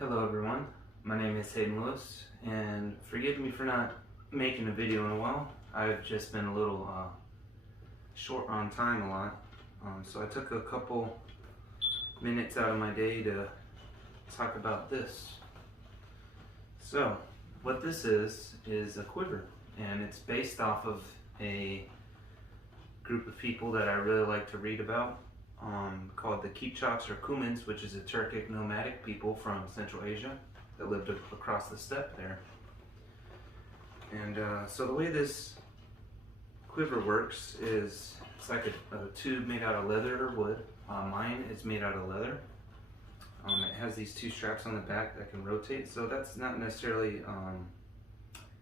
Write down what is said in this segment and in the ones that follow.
Hello everyone, my name is Hayden Lewis, and forgive me for not making a video in a while. I've just been a little short on time a lot, so I took a couple minutes out of my day to talk about this. So what this is a quiver, and it's based off of a group of people that I really like to read about, called the Kypchoks or Cumans, which is a Turkic nomadic people from Central Asia that lived across the steppe there. And so the way this quiver works is it's like a tube made out of leather or wood. Mine is made out of leather. It has these two straps on the back that can rotate, so that's not necessarily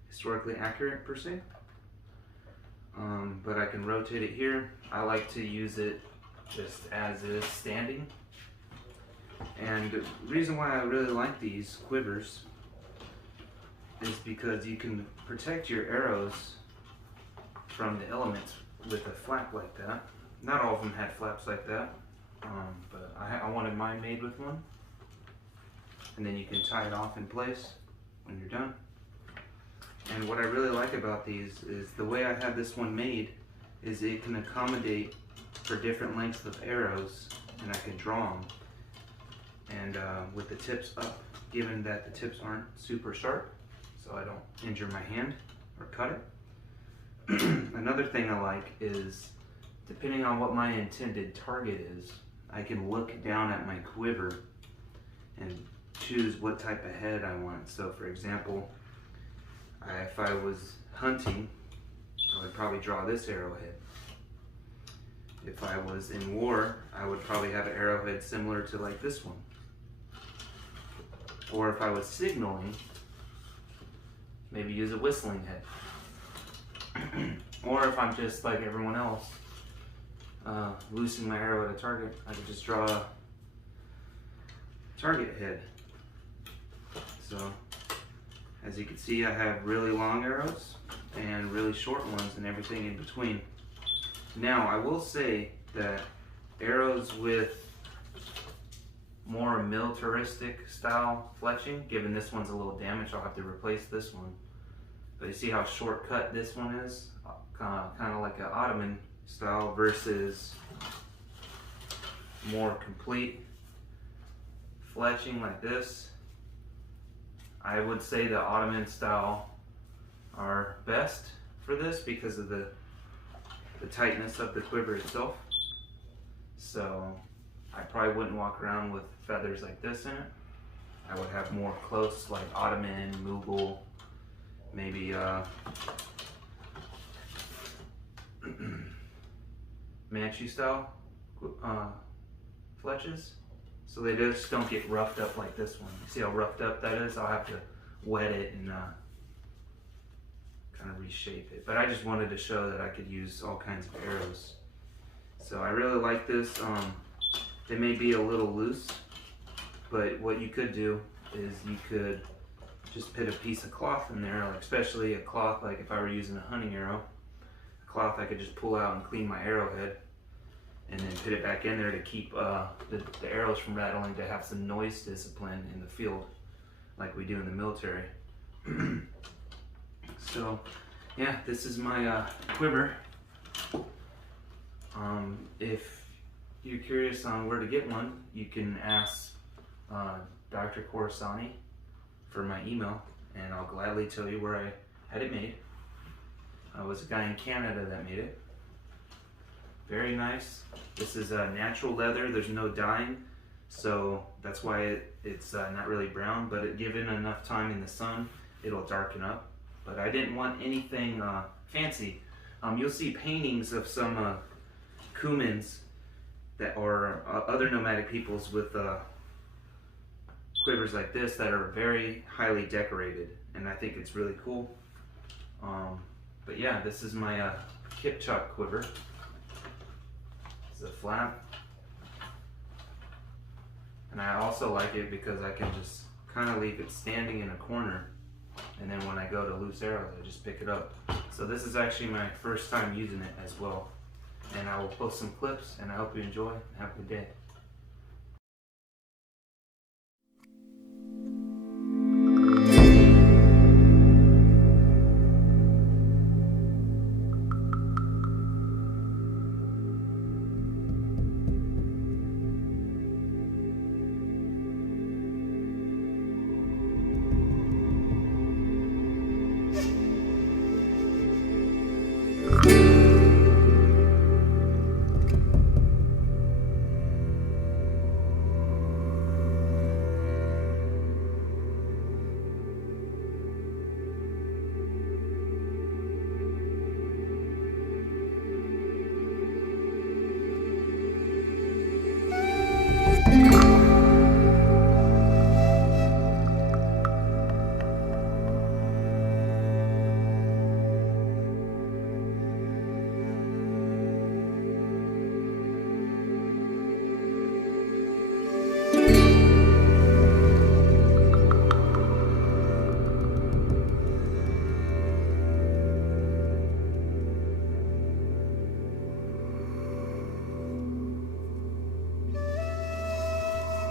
historically accurate per se, but I can rotate it here. I like to use it just as is standing. And the reason why I really like these quivers is because you can protect your arrows from the elements with a flap like that. Not all of them had flaps like that, but I wanted mine made with one. And then you can tie it off in place when you're done. And what I really like about these is the way I have this one made is it can accommodate for different lengths of arrows, and I can draw them, and with the tips up, given that the tips aren't super sharp, so I don't injure my hand or cut it. Another thing I like is, depending on what my intended target is, I can look down at my quiver and choose what type of head I want. So for example, if I was hunting, I would probably draw this arrowhead. If I was in war, I would probably have an arrowhead similar to like this one. Or if I was signaling, maybe use a whistling head. Or if I'm just like everyone else, loosing my arrow at a target, I could just draw a target head. So, as you can see, I have really long arrows and really short ones and everything in between. Now, I will say that arrows with more militaristic style fletching, given this one's a little damaged, I'll have to replace this one. But you see how shortcut this one is? Kind of like an Ottoman style versus more complete fletching like this. I would say the Ottoman style are best for this because of the tightness of the quiver itself. So I probably wouldn't walk around with feathers like this in it. I would have more close, like Ottoman, Mughal, maybe Manchu style fletches, so they just don't get roughed up like this one. See how roughed up that is? I'll have to wet it and kind of reshape it. But I just wanted to show that I could use all kinds of arrows. So I really like this. They may be a little loose, but what you could do is you could just put a piece of cloth in there, like especially a cloth like if I were using a hunting arrow. A cloth I could just pull out and clean my arrowhead, and then put it back in there to keep the arrows from rattling, to have some noise discipline in the field like we do in the military. So yeah, this is my quiver. If you're curious on where to get one, you can ask Dr. Khorassani for my email, and I'll gladly tell you where I had it made. It was a guy in Canada that made it. Very nice. This is natural leather. There's no dyeing, so that's why it's not really brown, but given enough time in the sun, it'll darken up. But I didn't want anything fancy. You'll see paintings of some Cumans that or other nomadic peoples with quivers like this that are very highly decorated, and I think it's really cool. But yeah, this is my Kypchok quiver. It's a flap, and I also like it because I can just kind of leave it standing in a corner, and then when I go to loose arrows, I just pick it up. So this is actually my first time using it as well, and I will post some clips, and I hope you enjoy. Have a good day.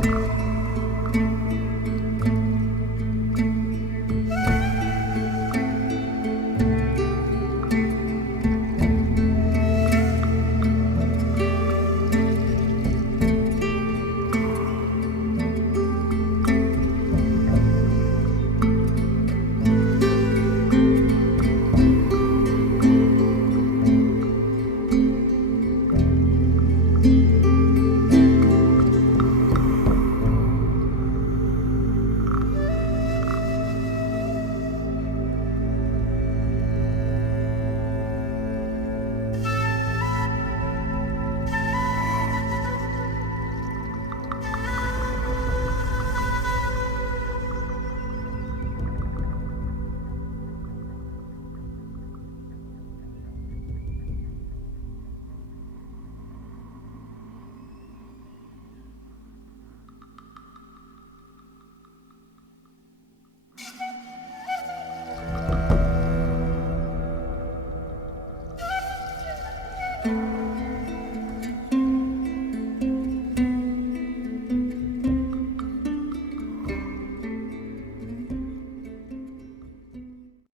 Bye.